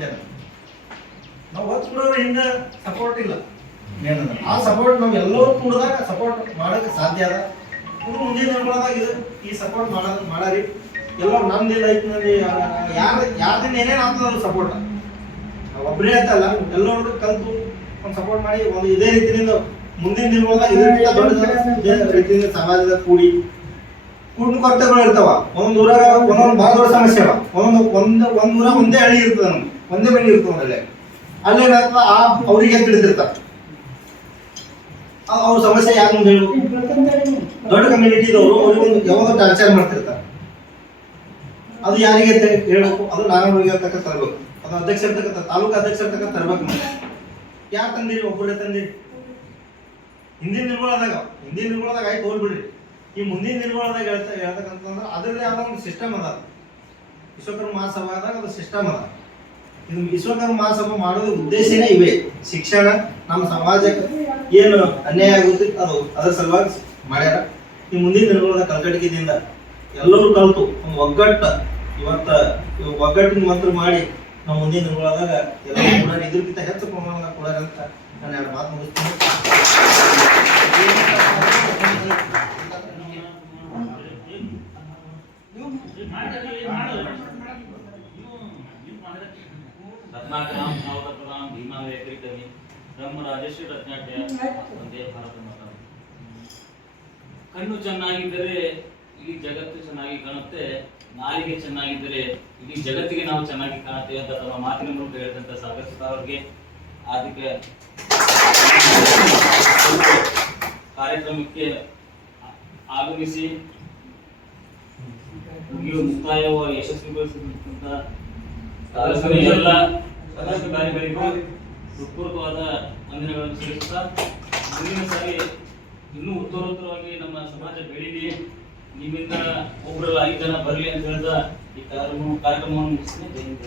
ಅಂತೇನೆ. ನಾವು ಒತ್ತು ಕೊಡೋರು ಹಿಂದೆ ಸಪೋರ್ಟ್ ಇಲ್ಲ, ಏನಂದ್ರೆ ಆ ಸಪೋರ್ಟ್ ನಾವು ಎಲ್ಲರೂ ಕೂಡಿದಾಗ ಸಪೋರ್ಟ್ ಮಾಡೋಕ್ಕೆ ಸಾಧ್ಯ ಅದ. ಮುಂದಿನ ದಿನಗಳಾಗ ಇದು ಈ ಸಪೋರ್ಟ್ ಮಾಡಾರಿ ಎಲ್ಲ ನಮ್ದು ಲೈಫ್ನಲ್ಲಿ ಯಾರ್ದಿನ ಏನೇನು ಆಗ್ತದ ಸಪೋರ್ಟ್ ಒಬ್ಬರೇ ಅಂತಲ್ಲ, ಎಲ್ಲರೂ ಕಲ್ತು ಒಂದು ಸಪೋರ್ಟ್ ಮಾಡಿ ಒಂದು ಇದೇ ರೀತಿಯಿಂದ ಮುಂದಿನ ದಿನಗಳಾಗ ಇದರಿಂದ ದೊಡ್ಡ ರೀತಿಯಿಂದ ಸಮಾಜದ ಕುಟುಂಬ ಕೊರತೆಗಳು ಇರ್ತಾವ. ಒಂದೊಂದು ಊರಾಗ ಒಂದೊಂದು ಭಾಳ ದೊಡ್ಡ ಸಮಸ್ಯೆ ಅವ. ಒಂದ್ ಊರಾಗ ಒಂದೇ ಹಳ್ಳಿ ಇರ್ತದ, ನಮ್ಗೆ ಒಂದೇ ಬಳ್ಳಿ ಇರ್ತದೆ. ಅಲ್ಲೇನಾಗ್ತದ ಅವ್ರಿಗೆ ತಿಳಿದಿರ್ತಾರೆ ಅವ್ರ ಸಮಸ್ಯೆ ಯಾರು ಮುಂದೆ ಹೇಳು. ದೊಡ್ಡ ಕಮ್ಯುನಿಟಿದವರು ಅವ್ರಿಗೆ ಒಂದು ಯಾವಾಗ ಟಾರ್ಚರ್ ಮಾಡ್ತಿರ್ತಾರೆ, ಅದು ಯಾರಿಗೆ ಹೇಳ್ಬೇಕು, ಅದು ನಾಗರಿಗೆ ತಕ್ಕ ತರಬೇಕು, ಅದು ಅಧ್ಯಕ್ಷರ ತಕ್ಕ ತಾಲೂಕು ಅಧ್ಯಕ್ಷರ ತಕ್ಕ ತರಬೇಕು. ಯಾರು ತಂದಿರಿ, ಒಬ್ಬರೇ ತಂದಿರಿ. ಹಿಂದಿನ ದಿನಗಳಾದಾಗ ಆಯ್ತು ಹೋಗ್ಬಿಡ್ರಿ. ಈ ಮುಂದಿನ ದಿನಗಳಾದಾಗ ಹೇಳ್ತಕ್ಕಂತಂದ್ರೆ ಅದರದೇ ಆದ ಒಂದು ಸಿಸ್ಟಮ್ ಅದ. ವಿಶ್ವಕರ್ಮ ಮಹಾಸಭಾದಾಗ ಅದು ಸಿಸ್ಟಮ್ ಅದ. ಇದು ವಿಶ್ವಕರ್ಮ ಮಹಾಸಭಾ ಮಾಡೋದ್ರ ಉದ್ದೇಶನೇ ಇವೆ. ಶಿಕ್ಷಣ ನಮ್ಮ ಸಮಾಜಕ್ಕೆ ಏನು ಅನ್ಯಾಯ ಆಗುತ್ತೆ ಅದು ಅದರ ಸಲುವಾಗಿ ಮಾಡ್ಯಾರ. ಈ ಮುಂದಿನ ದಿನಗಳಾದ ಕಲ್ಕಟಿಕೆಯಿಂದ ಎಲ್ಲರೂ ಕಲ್ತು ಒಂದು ಒಗ್ಗಟ್ಟಿನ ಮಂತ್ರ ಮಾಡಿ ನಾವು ಮುಂದಿನ ದಿನಗಳಾದಾಗ ಎಲ್ಲರೂ ಕೂಡ ಇದಕ್ಕಿಂತ ಹೆಚ್ಚು ಪ್ರಮಾಣದ ಕೂಡ ಅಂತ ನಾನು ಎರಡು ಮಾತು ಮುಗಿಸ್ತೀನಿ. रत्नाकराम नवरत्नराम भीमा वेकरी कवि ब्रह्म राजेश्वर रत्नाट्य ಒಂದೇ ಭಾರತ ಮಾತಾ. ಕಣ್ಣು ಚೆನ್ನಾಗಿದ್ದರೆ ಇಡೀ ಜಗತ್ತು ಚೆನ್ನಾಗಿ ಕಾಣುತ್ತೆ, ನಾಲಿಗೆ ಚೆನ್ನಾಗಿದ್ದರೆ ಇಡೀ ಜಗತ್ತಿಗೆ ನಾವು ಚೆನ್ನಾಗಿ ಕಾಣುತ್ತೇವೆ ಅಂತ ತಮ್ಮ ಮಾತಿನ ಮೂಲಕ ಹೇಳಿದಂತ ಸಾಗರ್ ಸುಧಾ ಅವರಿಗೆ ಆರ್ಥಿಕ ಕಾರ್ಯಕ್ರಮಕ್ಕೆ ಆಗಮಿಸಿ ಮುಕ್ತಾಯ ಯಶಸ್ವಿಗೊಳಿಸಿದಂತ ಎಲ್ಲ ಪದಾಧಿಕಾರಿಗಳಿಗೂ ಹೃತ್ಪೂರ್ವಕವಾದ ವಂದನೆಗಳನ್ನು ಸಲ್ಲಿಸುತ್ತಾ ಮುಂದಿನ ಸಾರಿ ಇನ್ನೂ ಉತ್ತರೋತ್ತರವಾಗಿ ನಮ್ಮ ಸಮಾಜ ಬೆಳೀಲಿ, ನಿಮ್ಮಿಂದ ಒಬ್ಬರಲ್ಲ 5 ಜನ ಬರಲಿ ಅಂತ ಹೇಳ್ತಾ ಈ ಕಾರ್ಯಕ್ರಮವನ್ನು ಮುಗಿಸ್ತೀನಿ. ಜೈ ಹಿಂದ್.